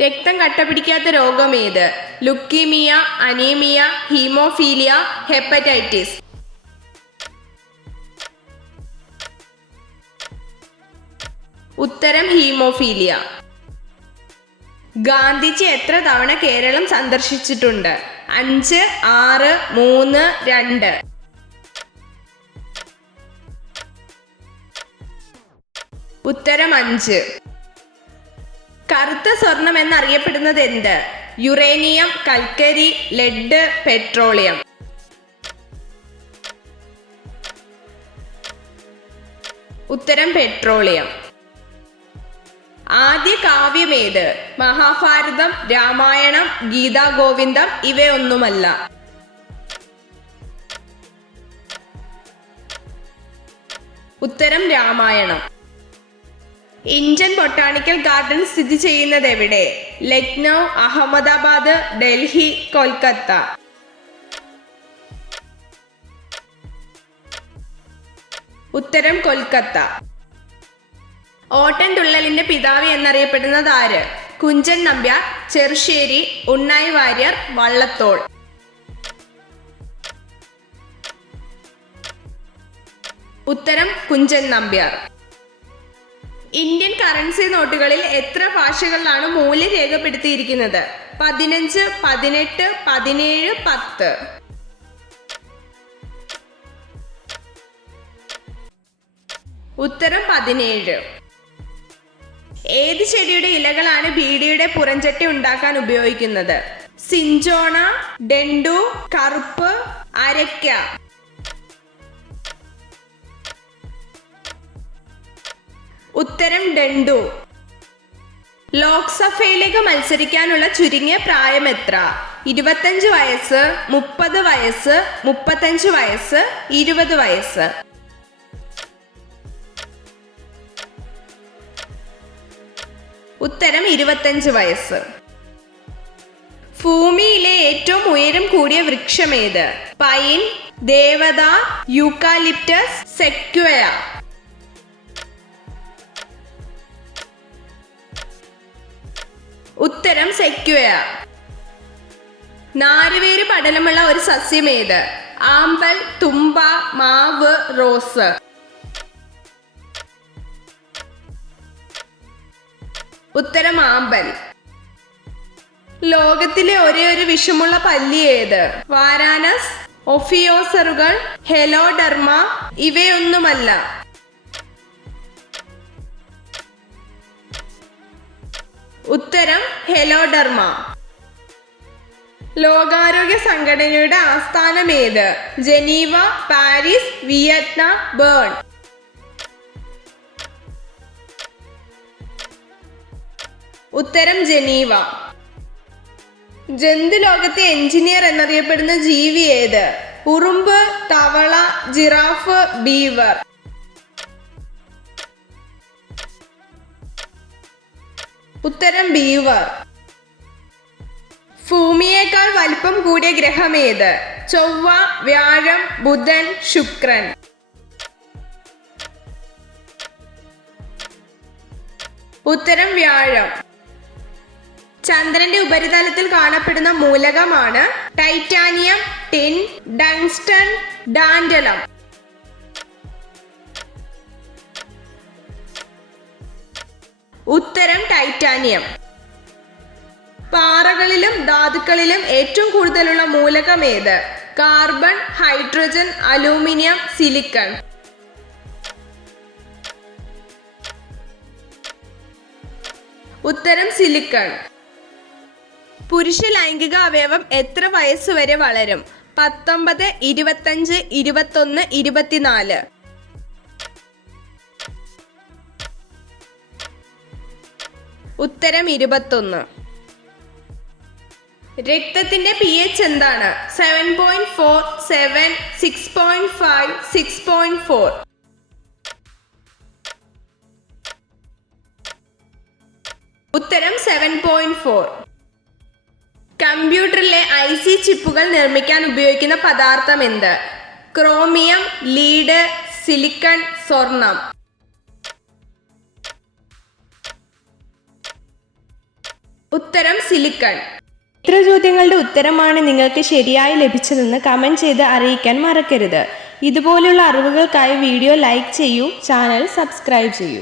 രക്തം കട്ടപിടിക്കാത്ത രോഗം ഏത്? Leukaemia, anaemia, haemophilia, hepatitis. ഉത്തരം ഹീമോഫീലിയ. ഗാന്ധിജി എത്ര തവണ കേരളം സന്ദർശിച്ചിട്ടുണ്ട്? 5, 6, 3, 2. ഉത്തരം 5. കറുത്ത സ്വർണം എന്നറിയപ്പെടുന്നത് എന്ത്? യുറേനിയം, കൽക്കരി, ലെഡ്, പെട്രോളിയം. ഉത്തരം പെട്രോളിയം. ആദ്യ കാവ്യമേത്? മഹാഭാരതം, രാമായണം, ഗീതാഗോവിന്ദം, ഇവയൊന്നുമല്ല. ഉത്തരം രാമായണം. ഇന്ത്യൻ ബൊട്ടാണിക്കൽ ഗാർഡൻ സ്ഥിതി ചെയ്യുന്നത് എവിടെ? ലക്നൗ, അഹമ്മദാബാദ്, ഡൽഹി, കൊൽക്കത്ത. ഉത്തരം കൊൽക്കത്ത. ഓട്ടൻതുള്ളലിന്റെ പിതാവ് എന്നറിയപ്പെടുന്നത് ആര്? കുഞ്ചൻ നമ്പ്യാർ, ചെറുശ്ശേരി, ഉണ്ണായി വാര്യർ, വള്ളത്തോൾ. ഉത്തരം കുഞ്ചൻ നമ്പ്യാർ. ഇന്ത്യൻ കറൻസി നോട്ടുകളിൽ എത്ര ഭാഷകളിലാണ് മൂല്യം രേഖപ്പെടുത്തിയിരിക്കുന്നത്? 15, 18, 17, 10. ഉത്തരം 17. ഏത് ചെടിയുടെ ഇലകളാണ് ബീഡിയുടെ പുറംചട്ടി ഉണ്ടാക്കാൻ ഉപയോഗിക്കുന്നത്? സിഞ്ചോണ, ഡെണ്ടു, കറുപ്പ്, അരയ്ക്ക. ഉത്തരം ഡെണ്ടു. ലോക്സഭയിലേക്ക് മത്സരിക്കാനുള്ള ചുരുങ്ങിയ പ്രായം എത്ര? 25 വയസ്സ്, 30 വയസ്സ്, 35 വയസ്സ്, 20 വയസ്സ്. ഉത്തരം 25 വയസ്സ്. ഭൂമിയിലെ ഏറ്റവും ഉയരം കൂടിയ വൃക്ഷമേത്? Pine, deodar, eucalyptus, sequoia. ഉത്തരം സെക്വയ. നാരുവേര് പടലമുള്ള ഒരു സസ്യമേത്? ആമ്പൽ, തുമ്പ, മാവ്, റോസ്. ഉത്തരം ആമ്പൽ. ലോകത്തിലെ ഒരേയൊരു വിഷമുള്ള പല്ലി ഏത്? വാരാനസ്, ഒഫിയോസറുകൾ, ഹെലോഡെർമ, ഇവയൊന്നുമല്ല. ഉത്തരം ഹെലോഡെർമ. ലോകാരോഗ്യ സംഘടനയുടെ ആസ്ഥാനം ഏത്? Geneva, Paris, Vietnam, Bern. ഉത്തരം ജനീവ. ജന്തുലോകത്തെ എഞ്ചിനീയർ എന്നറിയപ്പെടുന്ന ജീവി ഏത്? ഉറുമ്പ്, തവള, ജിറാഫ്, ബീവർ. ഉത്തരം ബീവർ. ഭൂമിയേക്കാൾ വലിപ്പം കൂടിയ ഗ്രഹം ഏത്? ചൊവ്വ, വ്യാഴം, ബുധൻ, ശുക്രൻ. ഉത്തരം വ്യാഴം. ചന്ദ്രന്റെ ഉപരിതലത്തിൽ കാണപ്പെടുന്ന മൂലകമാണ് ടൈറ്റാനിയം, ടിൻ, ടങ്സ്റ്റൺ, ടാന്റലം. ഉത്തരം ടൈറ്റാനിയം. പാറകളിലും ധാതുക്കളിലും ഏറ്റവും കൂടുതലുള്ള മൂലകം ഏത്? Carbon, hydrogen, aluminium, silicon. ഉത്തരം സിലിക്കൺ. പുരുഷ ലൈംഗിക അവയവം എത്ര വയസ്സുവരെ വളരും? 19, 25, 21, 24. ഉത്തരം 21. രക്തത്തിന്റെ pH എന്താണ്? 7.4, 7, 6.5, 6.4. ഉത്തരം 7.4. കമ്പ്യൂട്ടറിലെ IC ചിപ്പുകൾ നിർമ്മിക്കാൻ ഉപയോഗിക്കുന്ന പദാർത്ഥം എന്ത്? ക്രോമിയം, ലീഡ്, സിലിക്കൺ, സ്വർണം. ഉത്തരം സിലിക്കൺ. ഇത്ര ചോദ്യങ്ങളുടെ ഉത്തരമാണ് നിങ്ങൾക്ക് ശരിയായി ലഭിച്ചതെന്ന് കമൻറ്റ് ചെയ്ത് അറിയിക്കാൻ മറക്കരുത്. ഇതുപോലുള്ള അറിവുകൾക്കായി വീഡിയോ ലൈക്ക് ചെയ്യൂ, ചാനൽ സബ്സ്ക്രൈബ് ചെയ്യൂ.